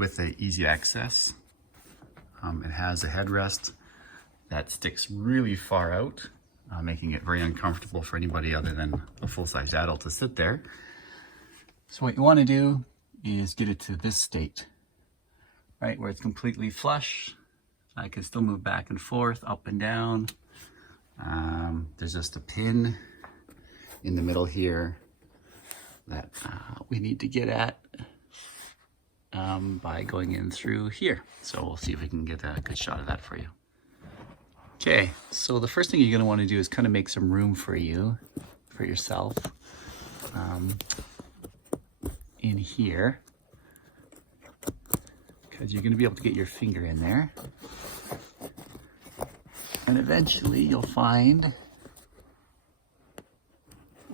with the easy access. It has a headrest that sticks really far out, making it very uncomfortable for anybody other than a full-sized adult to sit there. So what you want to do is get it to this state, right, where it's completely flush. I can still move back and forth, up and down. There's just a pin in the middle here that we need to get at by going in through here. So we'll see if we can get a good shot of that for you. Okay, so the first thing you're going to want to do is kind of make some room for yourself in here, because you're going to be able to get your finger in there. And eventually you'll find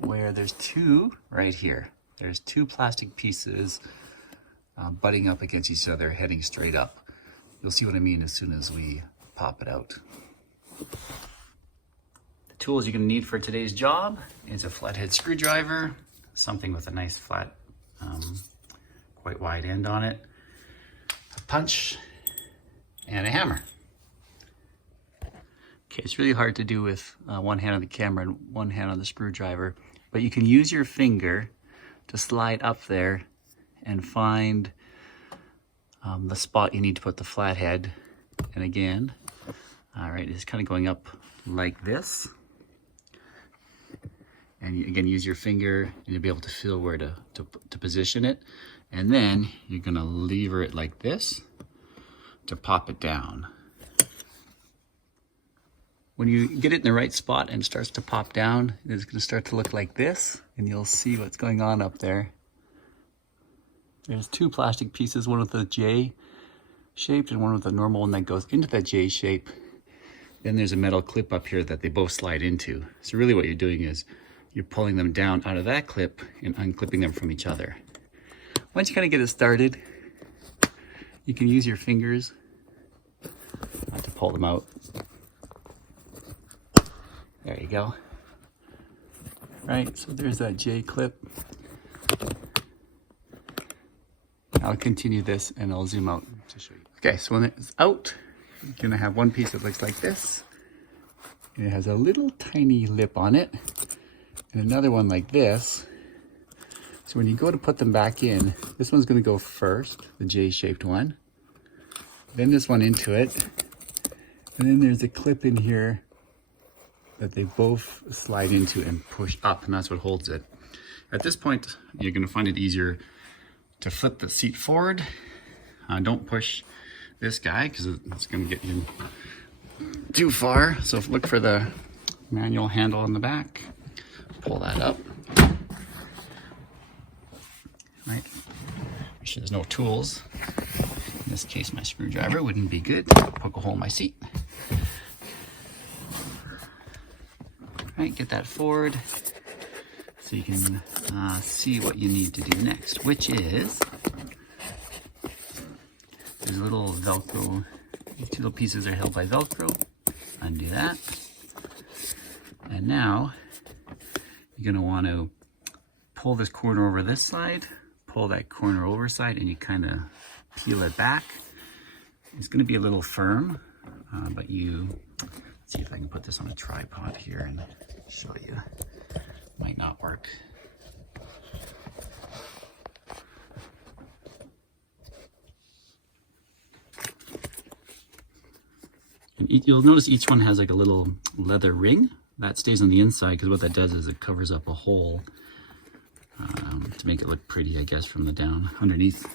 where there's two right here. There's two plastic pieces butting up against each other, heading straight up. You'll see what I mean as soon as we pop it out. The tools you're going to need for today's job is a flathead screwdriver, something with a nice flat, quite wide end on it, a punch, and a hammer. Okay, it's really hard to do with one hand on the camera and one hand on the screwdriver, but you can use your finger to slide up there and find the spot you need to put the flathead. And again, all right, it's kind of going up like this. And again, use your finger and you'll be able to feel where to position it. And then you're gonna lever it like this to pop it down. When you get it in the right spot and it starts to pop down, it's going to start to look like this, and you'll see what's going on up there. There's two plastic pieces, one with the J shaped and one with the normal one that goes into that J shape. Then there's a metal clip up here that they both slide into. So really what you're doing is you're pulling them down out of that clip and unclipping them from each other. Once you kind of get it started, you can use your fingers to pull them out. There you go. Right, so there's that J clip. I'll continue this and I'll zoom out to show you. Okay, so when it's out, you're gonna have one piece that looks like this. And it has a little tiny lip on it. And another one like this. So when you go to put them back in, this one's gonna go first, the J-shaped one. Then this one into it. And then there's a clip in here that they both slide into and push up, and that's what holds it. At this point, you're gonna find it easier to flip the seat forward. Don't push this guy because it's gonna get you too far. So look for the manual handle on the back. Pull that up. Right. Make sure there's no tools. In this case, my screwdriver wouldn't be good. Poke a hole in my seat. Right, get that forward so you can see what you need to do next, which is there's a little Velcro. These two little pieces are held by Velcro. Undo that. And now you're going to want to pull this corner over this side, pull that corner over side, and you kind of peel it back. It's going to be a little firm, but let's see if I can put this on a tripod here and show you. Might not work. And you'll notice each one has like a little leather ring that stays on the inside, because what that does is it covers up a hole to make it look pretty, I guess, from the down underneath.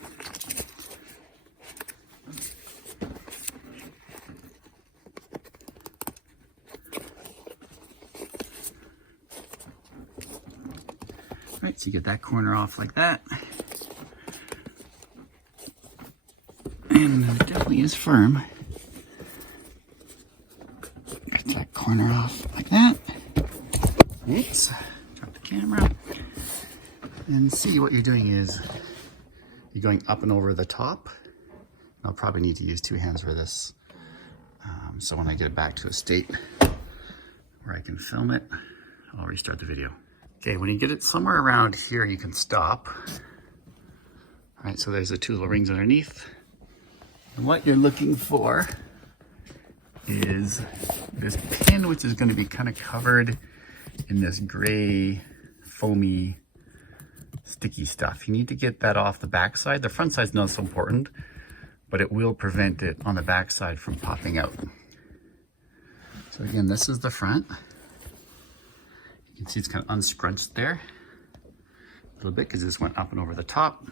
Right, so you get that corner off like that. And it definitely is firm. Get that corner off like that. Oops, drop the camera. And see, what you're doing is you're going up and over the top. I'll probably need to use two hands for this. So when I get it back to a state where I can film it, I'll restart the video. Okay, when you get it somewhere around here, you can stop. All right, so there's the two little rings underneath. And what you're looking for is this pin, which is going to be kind of covered in this gray, foamy, sticky stuff. You need to get that off the back side. The front side's not so important, but it will prevent it on the back side from popping out. So again, this is the front. You can see it's kind of unscrunched there a little bit because this went up and over the top.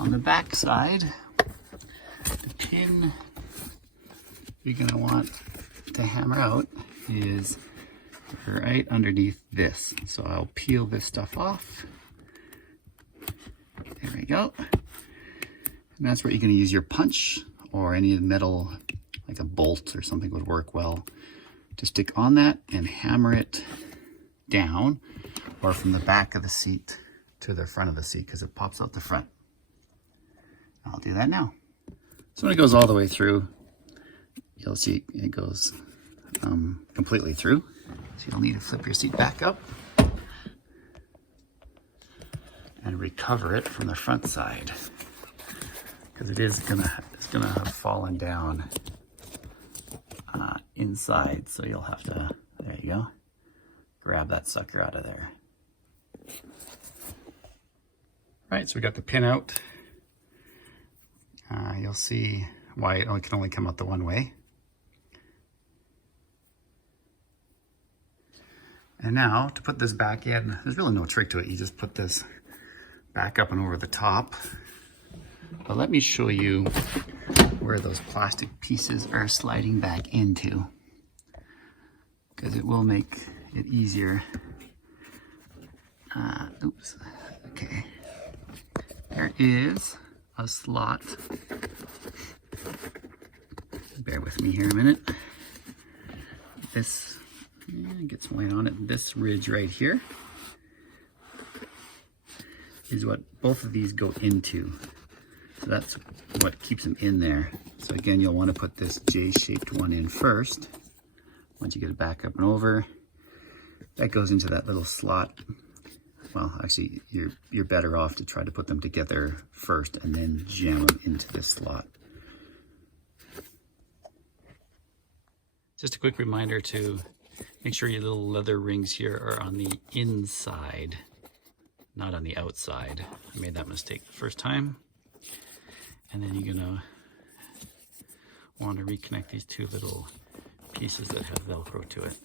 On the back side, the pin you're going to want to hammer out is right underneath this. So I'll peel this stuff off. There we go. And that's where you're going to use your punch or any metal, like a bolt or something would work well, to stick on that and hammer it down, or from the back of the seat to the front of the seat because it pops out the front. I'll do that now. So when it goes all the way through, you'll see it goes completely through. So you'll need to flip your seat back up and recover it from the front side, because it's gonna have fallen down inside. So you'll have to, there you go, grab that sucker out of there. Right, so we got the pin out. You'll see why it can only come out the one way. And now to put this back in, there's really no trick to it. You just put this back up and over the top. But let me show you where those plastic pieces are sliding back into, because it will make it easier. Oops, okay. There is a slot. Bear with me here a minute. This, get some light on it. This ridge right here is what both of these go into. So that's what keeps them in there. So again, you'll want to put this J-shaped one in first. Once you get it back up and over, that goes into that little slot. Well, actually, you're better off to try to put them together first and then jam them into this slot. Just a quick reminder to make sure your little leather rings here are on the inside, not on the outside. I made that mistake the first time. And then you're gonna want to reconnect these two little pieces that have Velcro to it.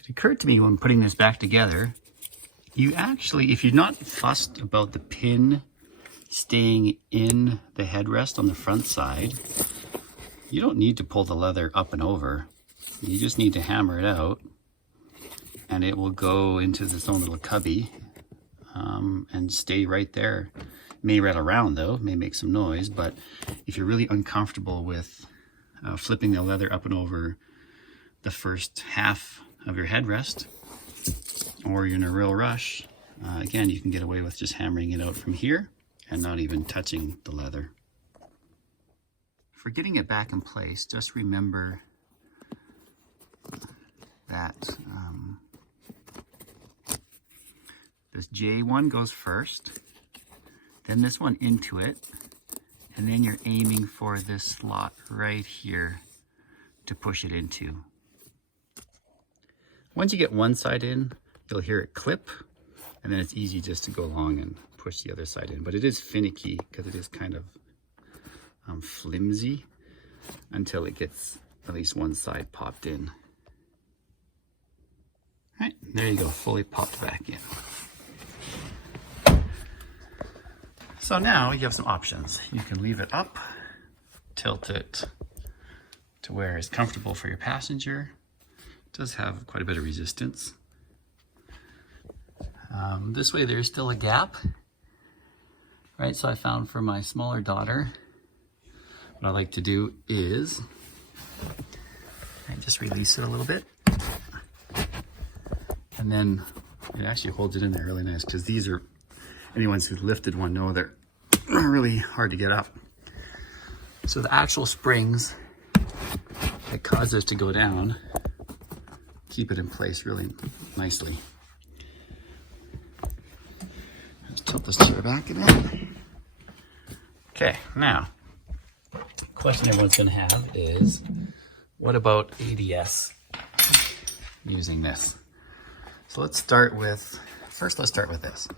It occurred to me when putting this back together, you actually, if you're not fussed about the pin staying in the headrest on the front side, you don't need to pull the leather up and over. You just need to hammer it out and it will go into this own little cubby and stay right there. May rattle around though, may make some noise, but if you're really uncomfortable with flipping the leather up and over the first half of your headrest, or you're in a real rush, again, you can get away with just hammering it out from here and not even touching the leather. For getting it back in place, just remember that this J1 goes first, then this one into it, and then you're aiming for this slot right here to push it into. Once you get one side in, you'll hear it clip, and then it's easy just to go along and push the other side in. But it is finicky because it is kind of flimsy until it gets at least one side popped in. All right, there you go, fully popped back in. So now you have some options. You can leave it up, tilt it to where it's comfortable for your passenger. It does have quite a bit of resistance. This way there's still a gap, right? So I found for my smaller daughter, what I like to do is I just release it a little bit, and then it actually holds it in there really nice, because these are, anyone who's lifted one know they're really hard to get up. So the actual springs that cause this to go down keep it in place really nicely. Just tilt this chair back a bit. Okay, now, question everyone's going to have is, what about ADS using this? So let's start with this.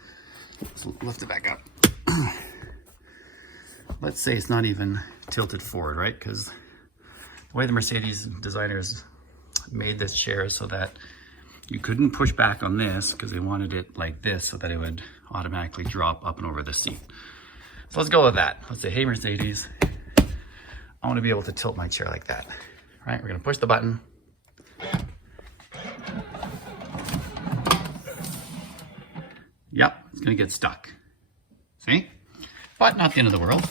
Let's lift it back up. Let's say it's not even tilted forward, right? Because the way the Mercedes designers made this chair so that you couldn't push back on this because they wanted it like this so that it would automatically drop up and over the seat. So let's go with that. Let's say, hey Mercedes, I want to be able to tilt my chair like that. All right, we're gonna push the button. Yep, it's gonna get stuck. See? But not the end of the world.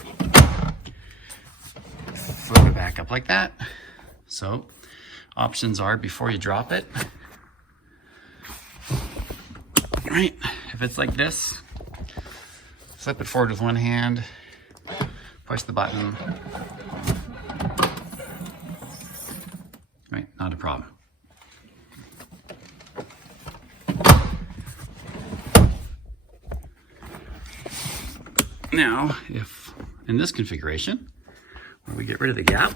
Flip it back up like that. So, options are before you drop it. Right, if it's like this, flip it forward with one hand, push the button. Right, not a problem. Now, if in this configuration, where we get rid of the gap,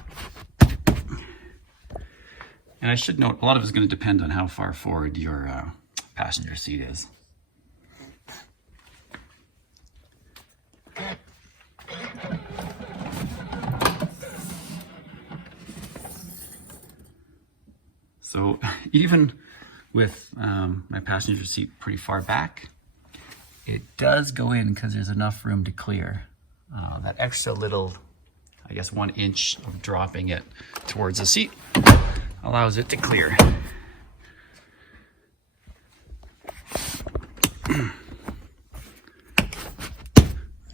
and I should note, a lot of it is going to depend on how far forward your passenger seat is. So even with my passenger seat pretty far back, it does go in because there's enough room to clear. That extra little, I guess 1 inch of dropping it towards the seat allows it to clear.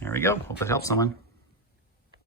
There we go. Hope it helps someone.